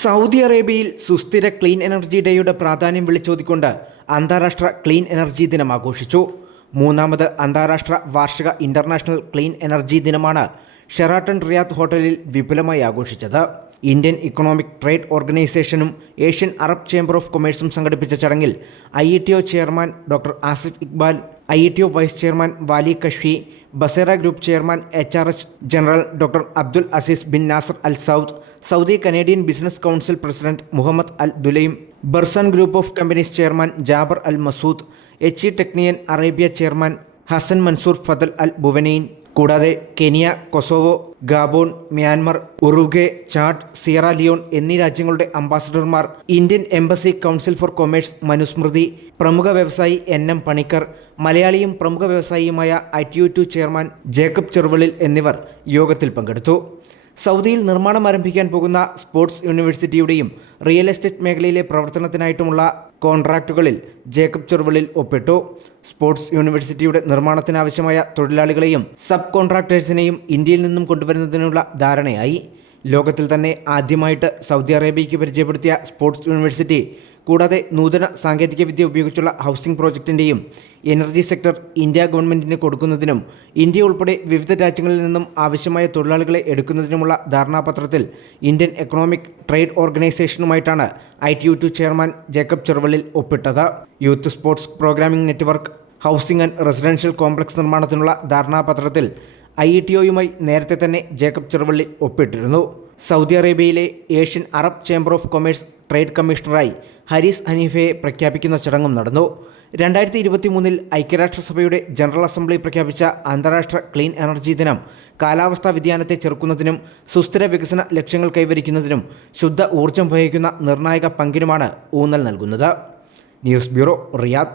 Saudi അറേബ്യയിൽ സുസ്ഥിര clean energy ഡേയുടെ പ്രാധാന്യം വിളിച്ചോതിക്കൊണ്ട് അന്താരാഷ്ട്ര ക്ലീൻ എനർജി ദിനം ആഘോഷിച്ചു. മൂന്നാമത് അന്താരാഷ്ട്ര വാർഷിക ഇന്റർനാഷണൽ ക്ലീൻ എനർജി ദിനമാണ് ഷെറാട്ടൺ റിയാദ് ഹോട്ടലിൽ വിപുലമായി ആഘോഷിച്ചത്. ഇന്ത്യൻ ഇക്കണോമിക് ട്രേഡ് ഓർഗനൈസേഷനും ഏഷ്യൻ അറബ് ചേംബർ ഓഫ് കൊമേഴ്സും സംഘടിപ്പിച്ച ചടങ്ങിൽ I E T O chairman doctor Asif Iqbal I E T O vice chairman Valley കഷ്വി ബസേറ group chairman H R H general doctor Abdul Aziz bin Nasser Al Saud Saudi Canadian business council president Muhammad Al Dulaim Barsan group of companies chairman Jaber Al Masood H E Technion Arabia chairman Hassan Mansour Fadhel Al Buainain കൂടാതെ Kenya Kosovo Gabon Myanmar Uruguay Chad Sierra Leone എന്നീ രാജ്യങ്ങളുടെ അംബാസഡർമാർ Indian embassy council for commerce മനുസ്മൃതി പ്രമുഖ വ്യവസായി N M Panicker മലയാളിയും പ്രമുഖ വ്യവസായിയുമായ I T two chairman Jacob Cheruvalil എന്നിവർ യോഗത്തിൽ പങ്കെടുത്തു. സൗദിയിൽ നിർമ്മാണം ആരംഭിക്കാൻ പോകുന്ന സ്പോർട്സ് യൂണിവേഴ്സിറ്റിയുടെയും റിയൽ എസ്റ്റേറ്റ് മേഖലയിലെ പ്രവർത്തനത്തിനായിട്ടുമുള്ള കോൺട്രാക്റ്റുകളിൽ ജേക്കബ് ചെറുവളിൽ ഒപ്പിട്ടു. സ്പോർട്സ് യൂണിവേഴ്സിറ്റിയുടെ നിർമ്മാണത്തിനാവശ്യമായ തൊഴിലാളികളെയും സബ് കോൺട്രാക്ടേഴ്സിനെയും ഇന്ത്യയിൽ നിന്നും കൊണ്ടുവരുന്നതിനുള്ള ധാരണയായി. ലോകത്തിൽ തന്നെ ആദ്യമായിട്ട് സൗദി അറേബ്യയ്ക്ക് പരിചയപ്പെടുത്തിയ സ്പോർട്സ് യൂണിവേഴ്സിറ്റി കൂടാതെ നൂതന സാങ്കേതികവിദ്യ ഉപയോഗിച്ചുള്ള ഹൗസിംഗ് പ്രോജക്റ്റിന്റെയും എനർജി സെക്ടർ ഇന്ത്യ ഗവൺമെന്റിന് കൊടുക്കുന്നതിനും ഇന്ത്യ ഉൾപ്പെടെ വിവിധ രാജ്യങ്ങളിൽ നിന്നും ആവശ്യമായ തൊഴിലാളികളെ എടുക്കുന്നതിനുമുള്ള ധാരണാപത്രത്തിൽ Indian economic trade ഓർഗനൈസേഷനുമായിട്ടാണ് I T U two chairman Jacob Cheruvallil ഒപ്പിട്ടത്. Youth sports programming network housing and residential complex നിർമ്മാണത്തിനുള്ള ധാരണാപത്രത്തിൽ ഐ ഇ ടി ഒയുമായി നേരത്തെ തന്നെ ജേക്കബ് ചെറുവള്ളി ഒപ്പിട്ടിരുന്നു. സൗദി അറേബ്യയിലെ Asian Arab chamber of commerce trade കമ്മീഷണറായി ഹരീസ് ഹനീഫയെ പ്രഖ്യാപിക്കുന്ന ചടങ്ങും നടന്നു. രണ്ടായിരത്തി ഇരുപത്തി മൂന്നിൽ ഐക്യരാഷ്ട്രസഭയുടെ ജനറൽ അസംബ്ലി പ്രഖ്യാപിച്ച അന്താരാഷ്ട്ര ക്ലീൻ എനർജി ദിനം കാലാവസ്ഥാ വ്യതിയാനത്തെ ചെറുക്കുന്നതിനും സുസ്ഥിര വികസന ലക്ഷ്യങ്ങൾ കൈവരിക്കുന്നതിനും ശുദ്ധ ഊർജം വഹിക്കുന്ന നിർണായക പങ്കിനുമാണ് ഊന്നൽ നൽകുന്നത്. News bureau Riyadh.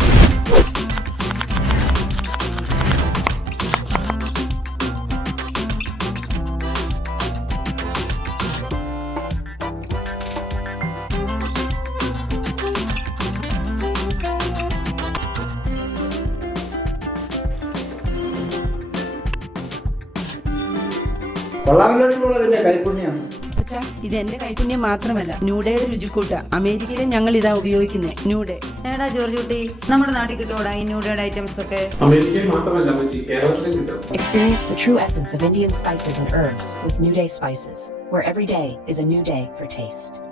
കൊള്ളാമല്ലോട്ടുള്ള അതിന്റെ കൈപുണ്യം ഇത് എന്റെ കൈപുണ്യം മാത്രമല്ല. ന്യൂഡയുടെ രുചിക്കൂട്ട. അമേരിക്കയിലെ ഞങ്ങൾ ഇതാ ഉപയോഗിക്കുന്നത് ന്യൂഡേ. ഏടാ ജോർജ് കുട്ടി നമ്മുടെ നാട്ടിൽ കിട്ടുവോടാ ഈ ന്യൂഡയുടെ ഐറ്റംസ് ഒക്കെ? അമേരിക്കയിൽ മാത്രമല്ല കേരളത്തിലും കിട്ടും. Experience the true essence of Indian spices and herbs with Newday spices where every day is a new day for taste.